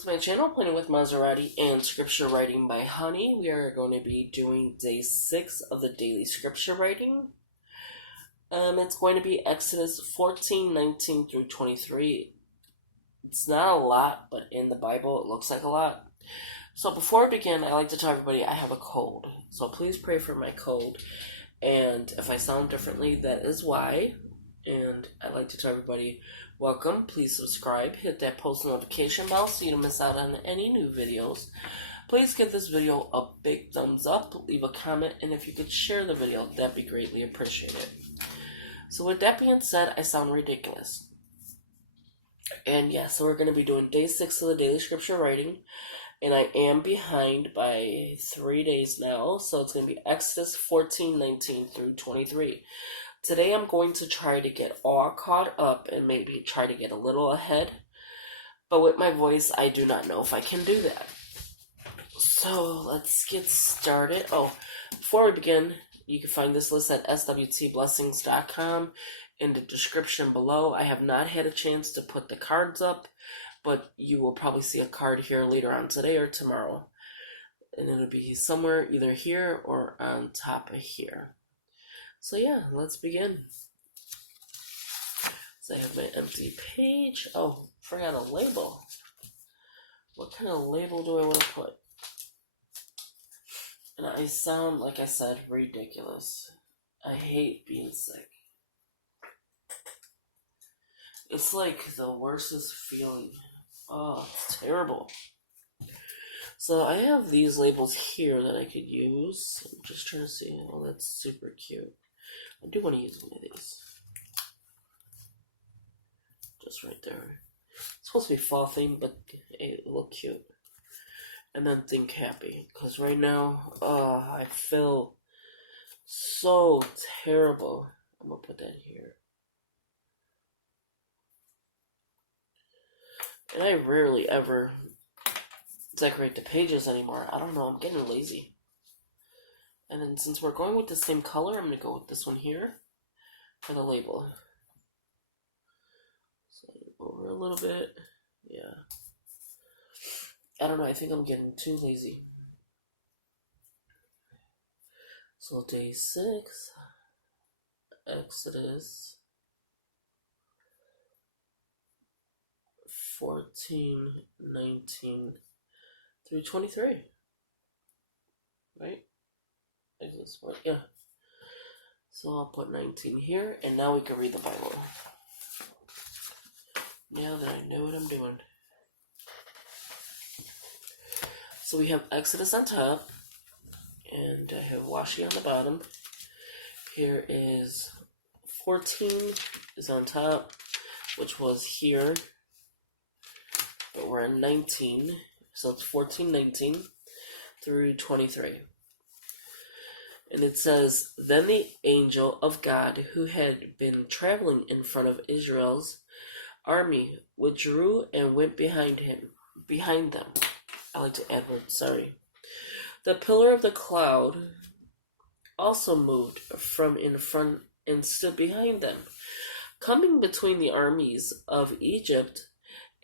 To my channel, Planning with Monserrate and Scripture Writing by Honey. We are going to be doing day 6 of the daily scripture writing. It's going to be Exodus 14:19 through 23. It's not a lot, but in the Bible it looks like a lot. So before I begin, I like to tell everybody I have a cold. So please pray for my cold. And if I sound differently, that is why. And I'd like to tell everybody, welcome, please subscribe, hit that post notification bell so you don't miss out on any new videos. Please give this video a big thumbs up, leave a comment, and if you could share the video, that'd be greatly appreciated. So with that being said, I sound ridiculous. And yeah, so we're going to be doing day 6 of the daily scripture writing, and I am behind by 3 days now, so it's going to be Exodus 14:19 through 23. Today I'm going to try to get all caught up and maybe try to get a little ahead. But with my voice, I do not know if I can do that. So let's get started. Oh, before we begin, you can find this list at swtblessings.com in the description below. I have not had a chance to put the cards up, but you will probably see a card here later on today or tomorrow. And it'll be somewhere either here or on top of here. So yeah, let's begin. So I have my empty page. Oh, forgot a label. What kind of label do I want to put? And I sound, like I said, ridiculous. I hate being sick. It's like the worstest feeling. Oh, it's terrible. So I have these labels here that I could use. I'm just trying to see. Oh, that's super cute. I do want to use one of these. Just right there. It's supposed to be fall theme, but it look cute. And then think happy. Because right now, I feel so terrible. I'm going to put that here. And I rarely ever decorate the pages anymore. I don't know, I'm getting lazy. And then since we're going with the same color, I'm going to go with this one here for the label. So over a little bit. Yeah. I don't know, I think I'm getting too lazy. So day 6, Exodus 14:19 through 23. Right? Exodus 4, yeah. So I'll put 19 here, and now we can read the Bible. Now that I know what I'm doing. So we have Exodus on top, and I have Washi on the bottom. Here is 14 is on top, which was here, but we're in 19, so it's 14:19 through 23. And it says, Then the angel of God, who had been traveling in front of Israel's army, withdrew and went behind them. I like to add words, sorry. The pillar of the cloud also moved from in front and stood behind them. Coming between the armies of Egypt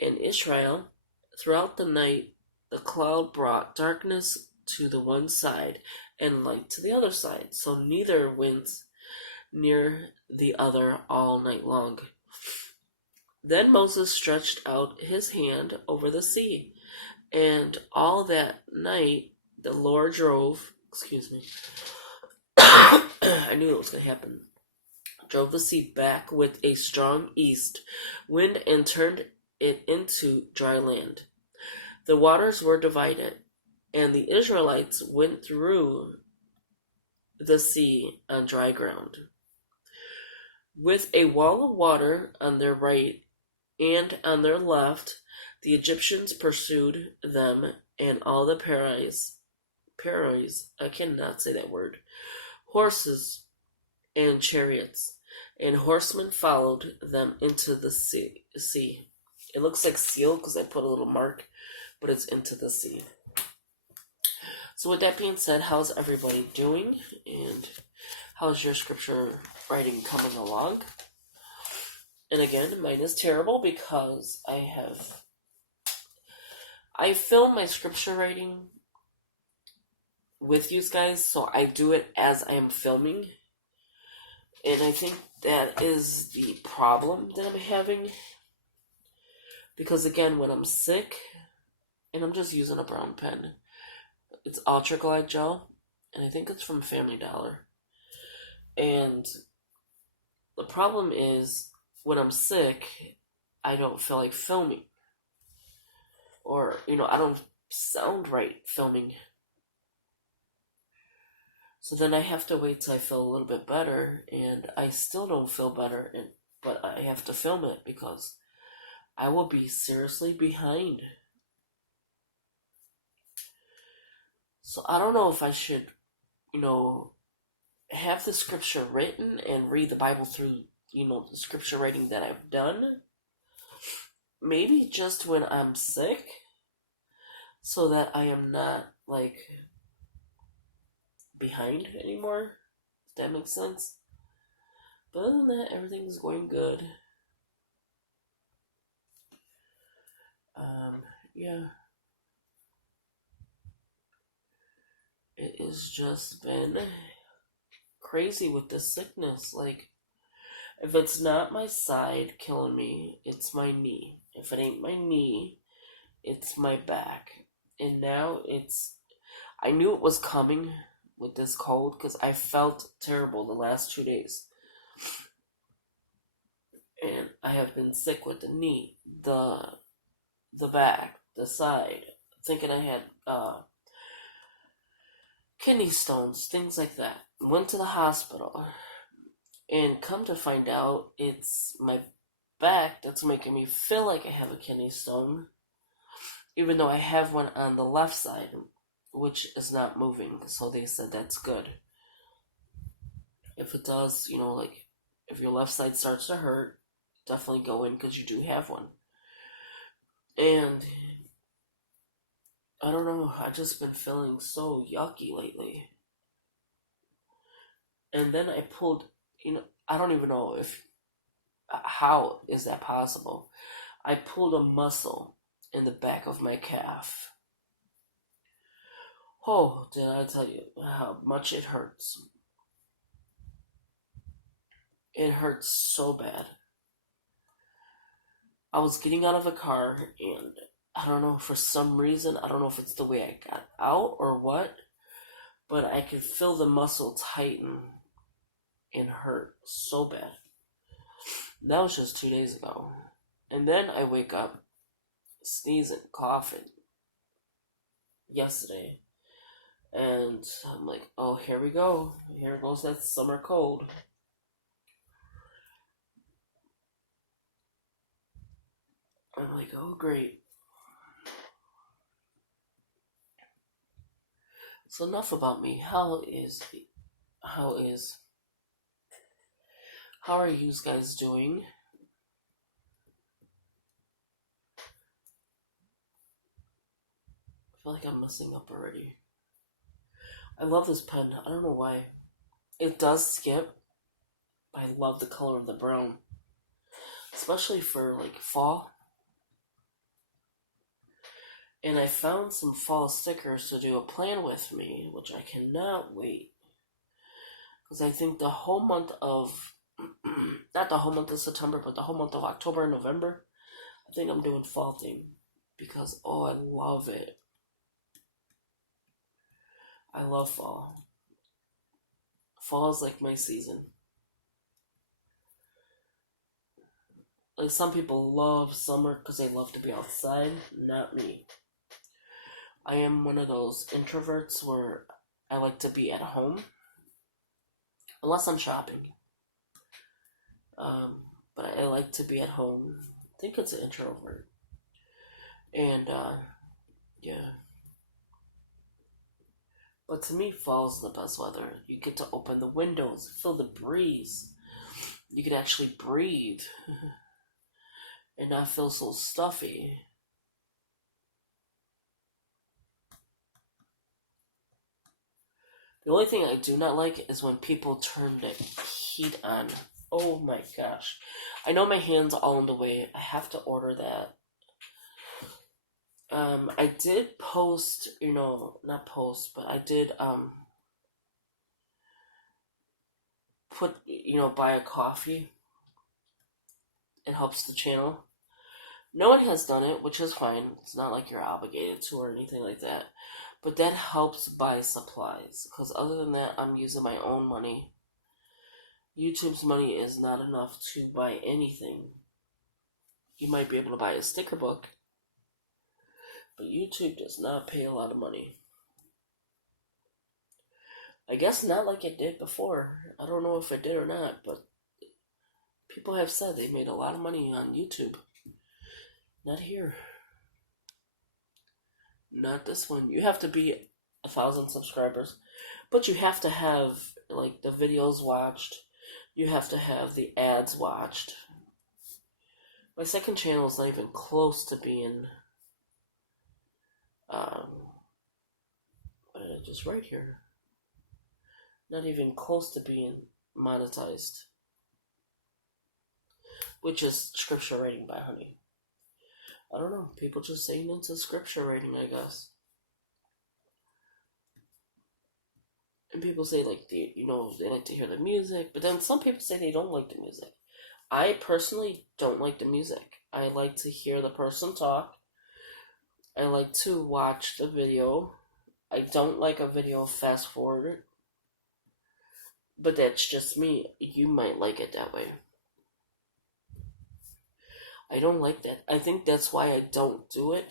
and Israel, throughout the night, the cloud brought darkness to the one side and light to the other side, so neither went near the other all night long. Then Moses stretched out his hand over the sea, and all that night the Lord drove I knew it was going to happen. Drove the sea back with a strong east wind and turned it into dry land. The waters were divided, and the Israelites went through the sea on dry ground. With a wall of water on their right and on their left, the Egyptians pursued them, and all the Perais, I cannot say that word, horses and chariots, and horsemen followed them into the sea. It looks like seal because I put a little mark, but it's into the sea. So with that being said, how's everybody doing? And how's your scripture writing coming along? And again, mine is terrible because I have I film my scripture writing with you guys, so I do it as I am filming. And I think that is the problem that I'm having. Because again, when I'm sick, and I'm just using a brown pen, it's Ultra Glide Gel, and I think it's from Family Dollar. And the problem is, when I'm sick, I don't feel like filming. Or, I don't sound right filming. So then I have to wait till I feel a little bit better, and I still don't feel better, but I have to film it because I will be seriously behind. So I don't know if I should, have the scripture written and read the Bible through, the scripture writing that I've done. Maybe just when I'm sick, so that I am not, behind anymore. If that makes sense. But other than that, everything's going good. Yeah. It has just been crazy with this sickness. If it's not my side killing me, it's my knee. If it ain't my knee, it's my back. And now I knew it was coming with this cold because I felt terrible the last 2 days. And I have been sick with the knee, the back, the side, thinking I had kidney stones, things like that. Went to the hospital, and come to find out, it's my back that's making me feel like I have a kidney stone, even though I have one on the left side, which is not moving. So they said that's good. If it does, if your left side starts to hurt, definitely go in because you do have one. And I don't know, I've just been feeling so yucky lately. And then I pulled, I don't even know how is that possible? I pulled a muscle in the back of my calf. Oh, did I tell you how much it hurts? It hurts so bad. I was getting out of a car, and I don't know, for some reason, I don't know if it's the way I got out or what, but I could feel the muscle tighten and hurt so bad. That was just 2 days ago. And then I wake up sneezing, coughing yesterday. And I'm like, oh, here we go. Here goes that summer cold. I'm like, oh, great. So enough about me. How are you guys doing? I feel like I'm messing up already. I love this pen. I don't know why. It does skip, but I love the color of the brown. Especially for fall. And I found some fall stickers to do a plan with me, which I cannot wait. Because I think the whole month of, not the whole month of September, but the whole month of October and November, I think I'm doing fall theme. Because, I love it. I love fall. Fall is like my season. Some people love summer because they love to be outside. Not me. I am one of those introverts where I like to be at home. Unless I'm shopping. But I like to be at home. I think it's an introvert. And, yeah. But to me, fall's the best weather. You get to open the windows, feel the breeze. You can actually breathe. And not feel so stuffy. The only thing I do not like is when people turn the heat on. Oh my gosh. I know my hand's all in the way. I have to order that. I did post, not post, but I did put, buy a coffee. It helps the channel. No one has done it, which is fine. It's not like you're obligated to or anything like that. But that helps buy supplies. Because other than that, I'm using my own money. YouTube's money is not enough to buy anything. You might be able to buy a sticker book, but YouTube does not pay a lot of money. I guess not like it did before. I don't know if it did or not, but people have said they made a lot of money on YouTube. Not here. Not this one. You have to be 1,000 subscribers, but you have to have like the videos watched. You have to have the ads watched. My second channel is not even close to being. What did I just write here? Not even close to being monetized, which is scripture writing by Honey. I don't know. People just ain't into scripture writing, I guess. And people say like they like to hear the music, but then some people say they don't like the music. I personally don't like the music. I like to hear the person talk. I like to watch the video. I don't like a video fast forward. But that's just me. You might like it that way. I don't like that. I think that's why I don't do it.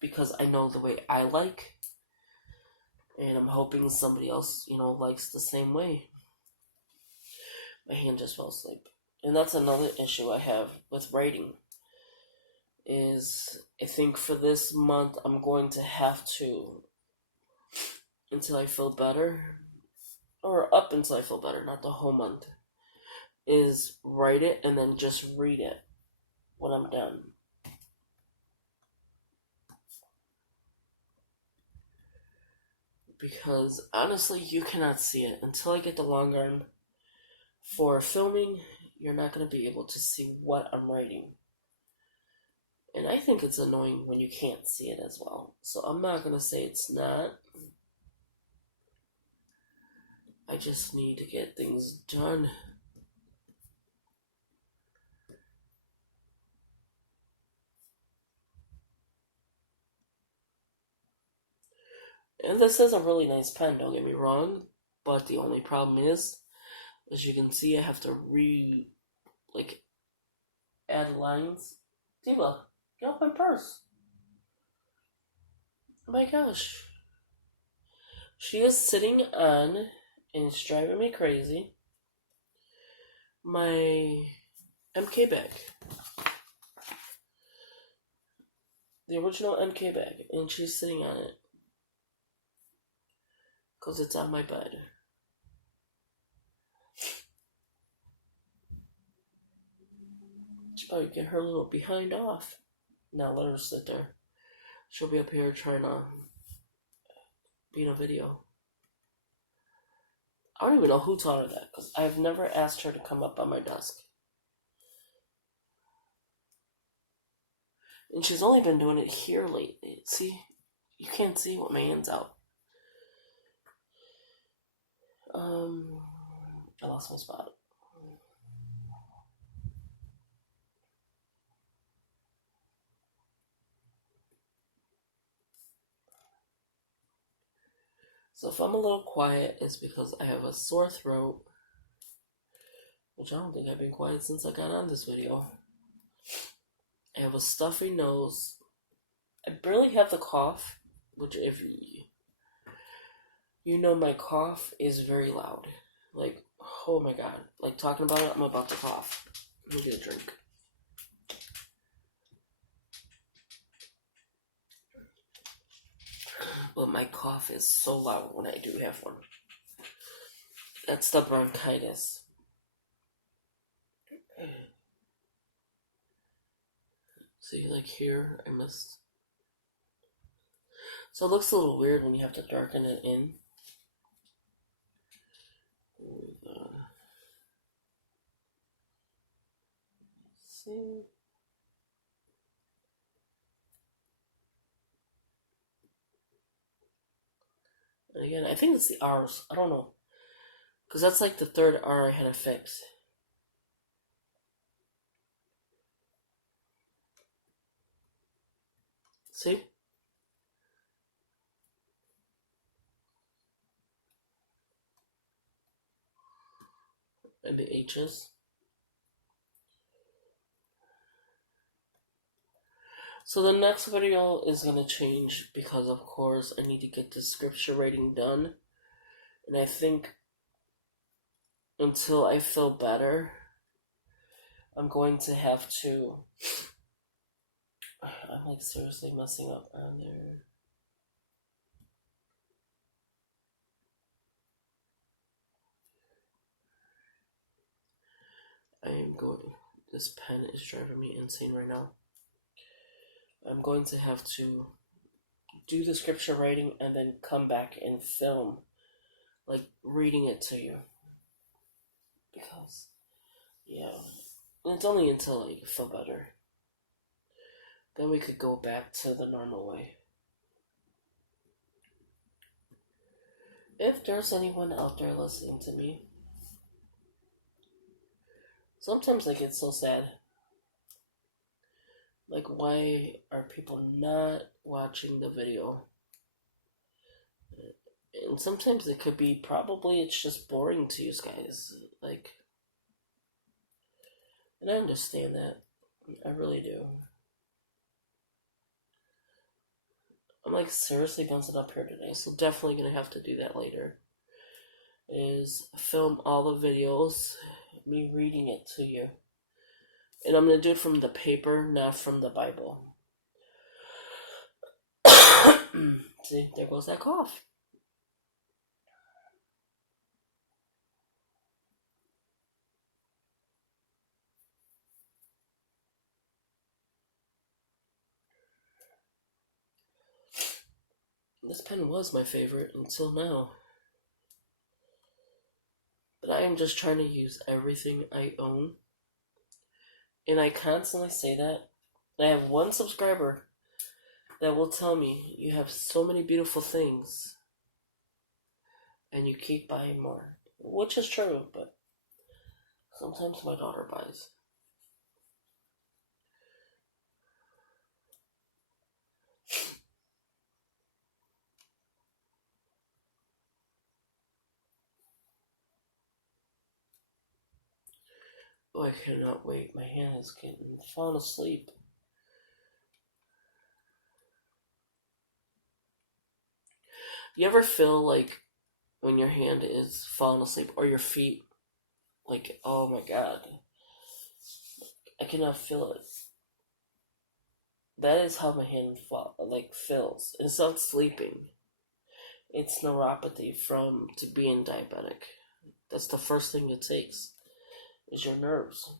Because I know the way I like. And I'm hoping somebody else, likes the same way. My hand just fell asleep. And that's another issue I have with writing. Is I think for this month I'm going to have to, until I feel better, or up until I feel better, not the whole month, is write it and then just read it when I'm done. Because honestly, you cannot see it. Until I get the long arm for filming, you're not going to be able to see what I'm writing. And I think it's annoying when you can't see it as well. So I'm not going to say it's not. I just need to get things done. And this is a really nice pen, don't get me wrong. But the only problem is, as you can see, I have to add lines. Diva, get off my purse. Oh my gosh. She is sitting on, and it's driving me crazy, my MK bag. The original MK bag. And she's sitting on it. Because it's on my bed. She probably get her little behind off. Now let her sit there. She'll be up here trying to be in a video. I don't even know who taught her that, because I've never asked her to come up on my desk. And she's only been doing it here lately. See? You can't see what my hand's out. I lost my spot. So if I'm a little quiet, it's because I have a sore throat, which I don't think I've been quiet since I got on this video. I have a stuffy nose. I barely have the cough, which if you know my cough is very loud. Like, oh my god. Like, talking about it, I'm about to cough. Let me get a drink. But my cough is so loud when I do have one. That's the bronchitis. See, like here, I missed. So it looks a little weird when you have to darken it in. See? And again, I think it's the R's. I don't know. Because that's like the third R I had to fix. See? And the H's. So the next video is going to change because, of course, I need to get the scripture writing done. And I think until I feel better, I'm going to have to... I'm like seriously messing up on there. I am going... This pen is driving me insane right now. I'm going to have to do the scripture writing and then come back and film, like reading it to you. Because, yeah, it's only until I feel better. Then we could go back to the normal way. If there's anyone out there listening to me, sometimes I get so sad. Like, why are people not watching the video? And sometimes it could be probably it's just boring to you guys. Like, and I understand that. I really do. I'm like seriously bouncing up here today, so definitely gonna have to do that later. Is film all the videos, me reading it to you. And I'm going to do it from the paper, not from the Bible. See, there goes that cough. This pen was my favorite until now. But I am just trying to use everything I own. And I constantly say that. I have one subscriber that will tell me, you have so many beautiful things, and you keep buying more. Which is true, but sometimes my daughter buys. Oh, I cannot wait. My hand is getting falling asleep. You ever feel like when your hand is falling asleep or your feet, like, oh my god, I cannot feel it. That is how my hand feels. It's not sleeping. It's neuropathy from to being diabetic. That's the first thing it takes, is your nerves.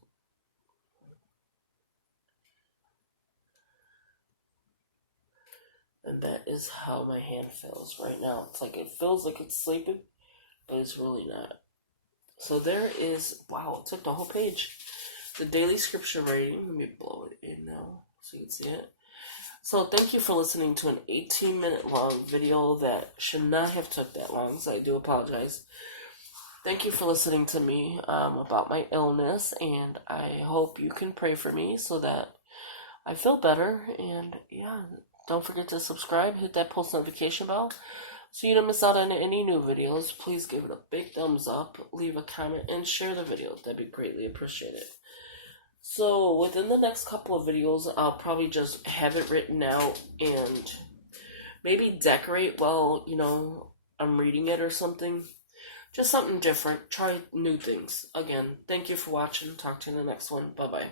And that is how my hand feels right now. It's like it feels like it's sleeping, but it's really not. So there is, wow, it took the whole page. The daily scripture reading. Let me blow it in now so you can see it. So thank you for listening to an 18-minute long video that should not have took that long, so I do apologize. Thank you for listening to me about my illness, and I hope you can pray for me so that I feel better. And yeah, don't forget to subscribe, hit that post notification bell so you don't miss out on any new videos. Please give it a big thumbs up, leave a comment, and share the video. That'd be greatly appreciated. So within the next couple of videos, I'll probably just have it written out and maybe decorate while, I'm reading it or something. Just something different. Try new things. Again, thank you for watching. Talk to you in the next one. Bye-bye.